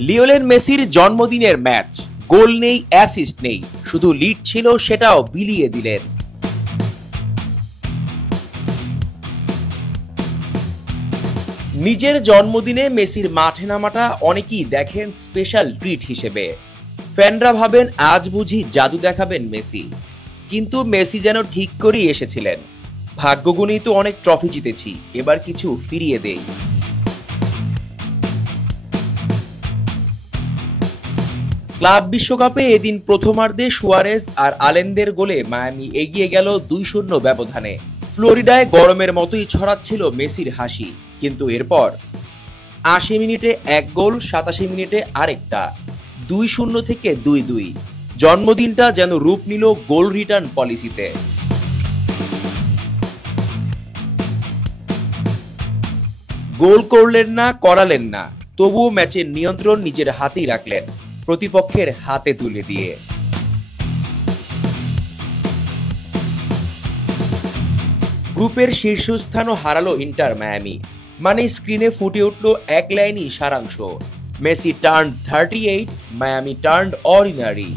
Lionel মেসির জন্মদিনের match, গোল নেই, অ্যাসিস্ট নেই, শুধু লিড ছিল সেটাও বিলিয়ে দিলেন। নিজের জন্মদিনে মেসির মাঠে নামাটা অনেকেই দেখেন স্পেশাল ট্রিট হিসেবে। ফ্যানরা ভাবেন আজ বুঝি জাদু দেখাবেন মেসি, কিন্তু মেসি যেন ঠিক করেই এসেছিলেন, ভাগ্যগুণেই তো অনেক ট্রফি জিতেছি, এবার কিছু ফিরিয়ে দেই। ক্লাব বিশ্বকাপে এদিন প্রথমার্ধে সুয়ারেজ আর আলেন্দের গোলে মায়ামি এগিয়ে গেল 2-0 ব্যবধানে। ফ্লোরিডায় গরমের মতোই ছড়াচ্ছিল মেসির হাসি, কিন্তু এরপর 80 মিনিটে এক গোল, 87 মিনিটে আরেকটা, 2-0 থেকে 2-2। জন্মদিনটা যেন রূপ নিল গোল রিটার্ন পলিসিতে। গোল করলেন না, করালেন না, তবুও ম্যাচের নিয়ন্ত্রণ নিজের হাতেই রাখলেন, প্রতিপক্ষের হাতে তুলে দিয়ে। গ্রুপের শীর্ষস্থানও হারালো ইন্টার মায়ামি, মানে স্ক্রিনে ফুটে উঠল এক লাইনই সারাংশ: Messi turned 38, Miami turned ordinary.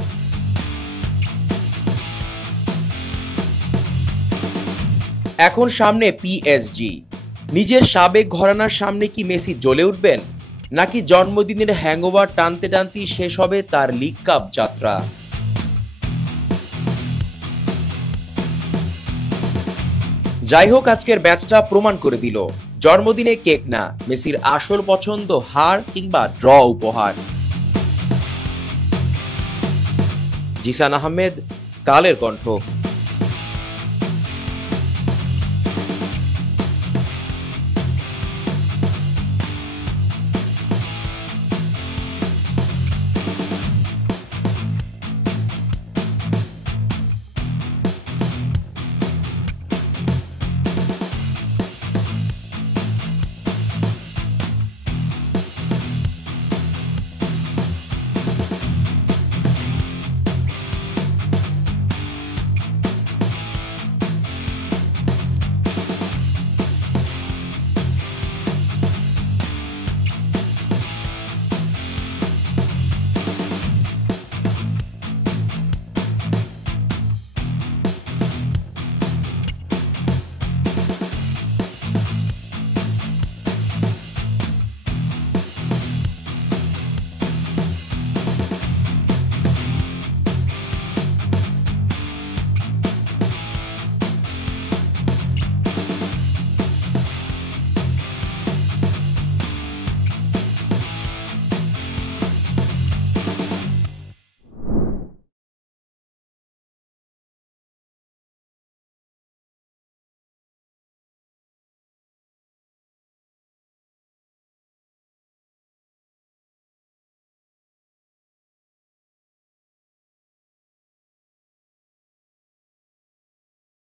এখন সামনে পিএসজি। নিজের সাবেক ঘরানার সামনে কি মেসি জ্বলে উঠবেন, নাকি জন্মদিনের হ্যাংওভার টানতে টানতেই শেষ হবে তার লিগ কাপ যাত্রা? যাই হোক, আজকের ম্যাচটা প্রমাণ করে দিল জন্মদিনে কেক না, মেসির আসল পছন্দ হার কিংবা ড্র উপহার। জিসান আহমেদ, কালের কণ্ঠ।